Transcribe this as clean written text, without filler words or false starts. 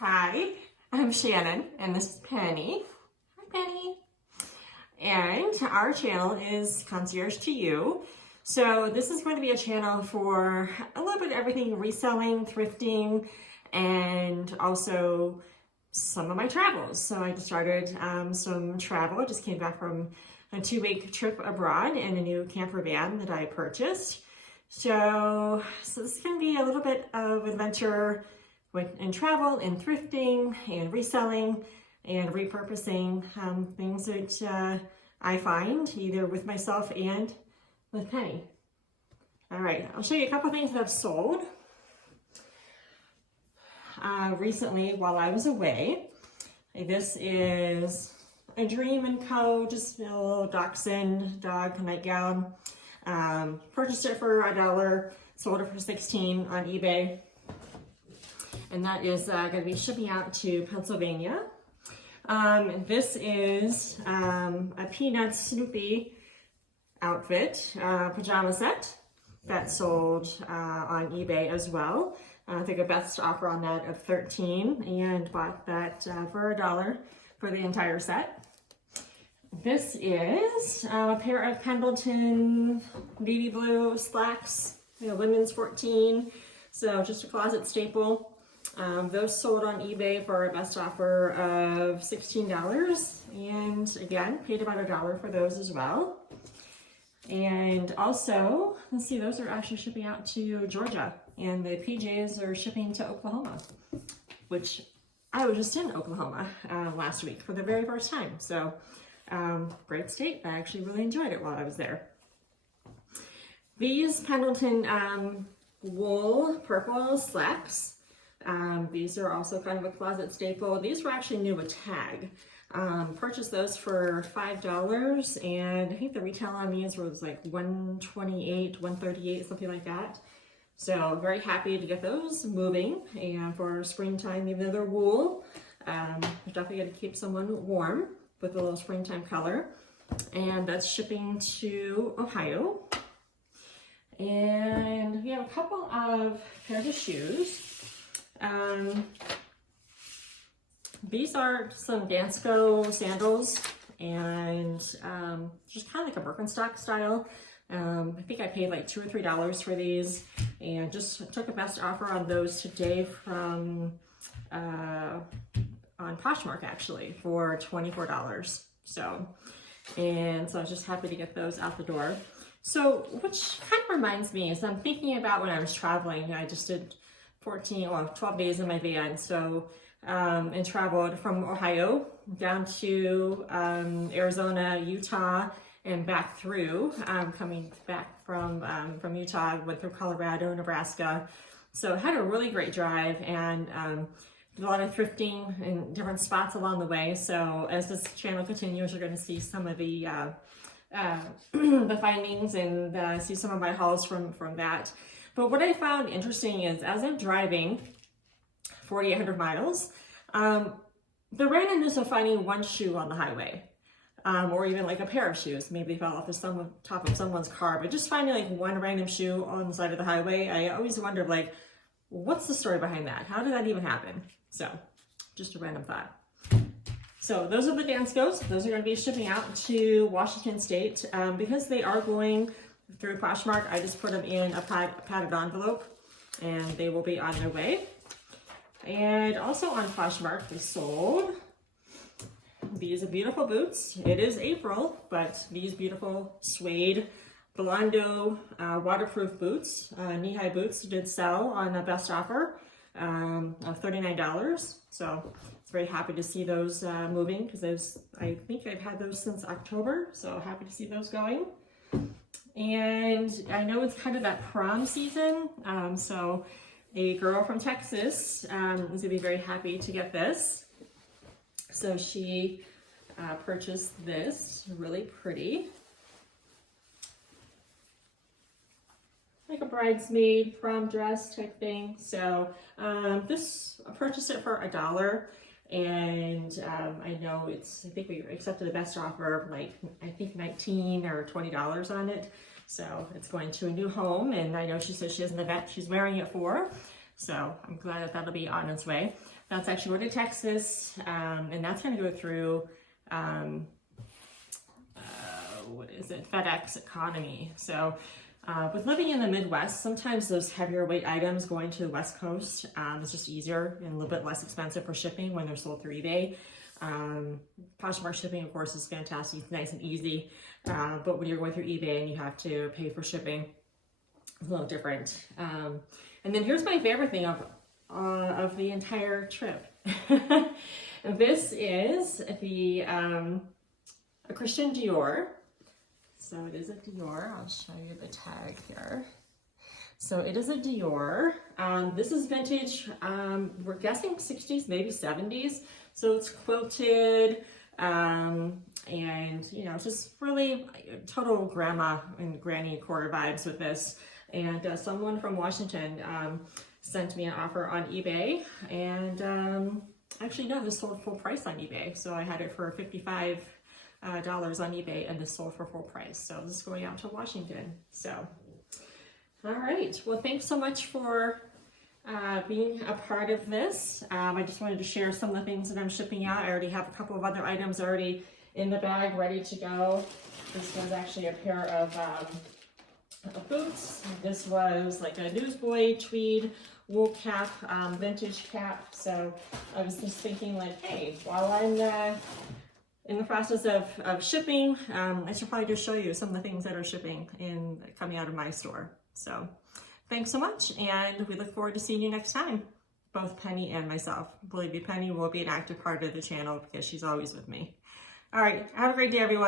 Hi, I'm Shannon, and this is Penny. Hi, Penny. And our channel is Concierge to You. So this is going to be a channel for a little bit of everything reselling, thrifting, and also some of my travels. So I just started some travel. I just came back from a 2-week trip abroad in a new camper van that I purchased. So this is going to be a little bit of adventure in travel and thrifting and reselling and repurposing things that I find either with myself and with Penny. All right, I'll show you a couple things that I've sold recently while I was away. This is a Dream & Co., just a little dachshund dog nightgown. Purchased it for $1, sold it for $16 on eBay. And that is going to be shipping out to Pennsylvania. This is a Peanuts Snoopy outfit, pajama set that sold on eBay as well. I think a best offer on that of $13 and bought that for $1 for the entire set. This is a pair of Pendleton baby blue slacks, women's 14, so just a closet staple. Those sold on eBay for a best offer of $16, and again, paid about $1 for those as well. And also, let's see, those are actually shipping out to Georgia, and the PJs are shipping to Oklahoma, which I was just in Oklahoma last week for the very first time. So, great state. I actually really enjoyed it while I was there. These Pendleton wool purple slacks. These are also kind of a closet staple. These were actually new with tag. Purchased those for $5, and I think the retail on these was like $128, $138, something like that. So very happy to get those moving, and for springtime, even though they're wool, definitely going to keep someone warm with a little springtime color. And that's shipping to Ohio. And we have a couple of pairs of shoes. These are some Dansko sandals, and just kind of like a Birkenstock style. I think I paid like $2 or $3 for these, and just took a best offer on those today from on Poshmark actually for $24. So I was just happy to get those out the door. So, which kind of reminds me, as I'm thinking about when I was traveling, I just did 12 days in my van. So, and traveled from Ohio down to Arizona, Utah, and back through. Coming back from Utah, went through Colorado, Nebraska. So had a really great drive, and did a lot of thrifting in different spots along the way. So as this channel continues, you're going to see some of the the findings and see some of my hauls from that. But what I found interesting is, as I'm driving 4,800 miles, the randomness of finding one shoe on the highway, or even like a pair of shoes, maybe they fell off the top of someone's car, but just finding like one random shoe on the side of the highway, I always wondered, like, what's the story behind that? How did that even happen? So, just a random thought. So those are the Danskos. Those are going to be shipping out to Washington State. Because they are going through Poshmark, I just put them in a padded envelope, and they will be on their way. And also on Poshmark, they sold these beautiful boots. It is April, but these beautiful suede Belando waterproof boots, knee-high boots, did sell on a best offer of $39. So it's very happy to see those moving, because I think I've had those since October, so happy to see those going. And I know it's kind of that prom season, so a girl from Texas is going to be very happy to get this. So she purchased this, really pretty, like a bridesmaid prom dress type thing. So I purchased it for $1, and I know I think we accepted the best offer of like, I think $19 or $20 on it. So it's going to a new home, and I know she says she has an event she's wearing it for. So I'm glad that that'll be on its way. That's actually going to Texas, and that's going to go through, what is it, FedEx Economy. So with living in the Midwest, sometimes those heavier weight items going to the West Coast is just easier and a little bit less expensive for shipping when they're sold through eBay. Poshmark shipping, of course, is fantastic. It's nice and easy. But when you're going through eBay and you have to pay for shipping, it's a little different. And then here's my favorite thing of the entire trip. This is the a Christian Dior. So it is a Dior. I'll show you the tag here. So it is a Dior. This is vintage. We're guessing 60s, maybe 70s. So it's quilted, and you know, just really total grandma and granny quarter vibes with this. And someone from Washington sent me an offer on eBay, and actually no, this sold full price on eBay. So I had it for $55 on eBay, and this sold for full price. So this is going out to Washington. So, all right. Well, thanks so much for being a part of this. I just wanted to share some of the things that I'm shipping out. I already have a couple of other items already in the bag, ready to go. This was actually a pair of boots. This was like a newsboy tweed wool cap, vintage cap. So I was just thinking like, hey, while I'm in the process of shipping, I should probably just show you some of the things that are shipping and coming out of my store. So thanks so much, and we look forward to seeing you next time, both Penni and myself. Believe me, Penni will be an active part of the channel because she's always with me. All right, have a great day, everyone.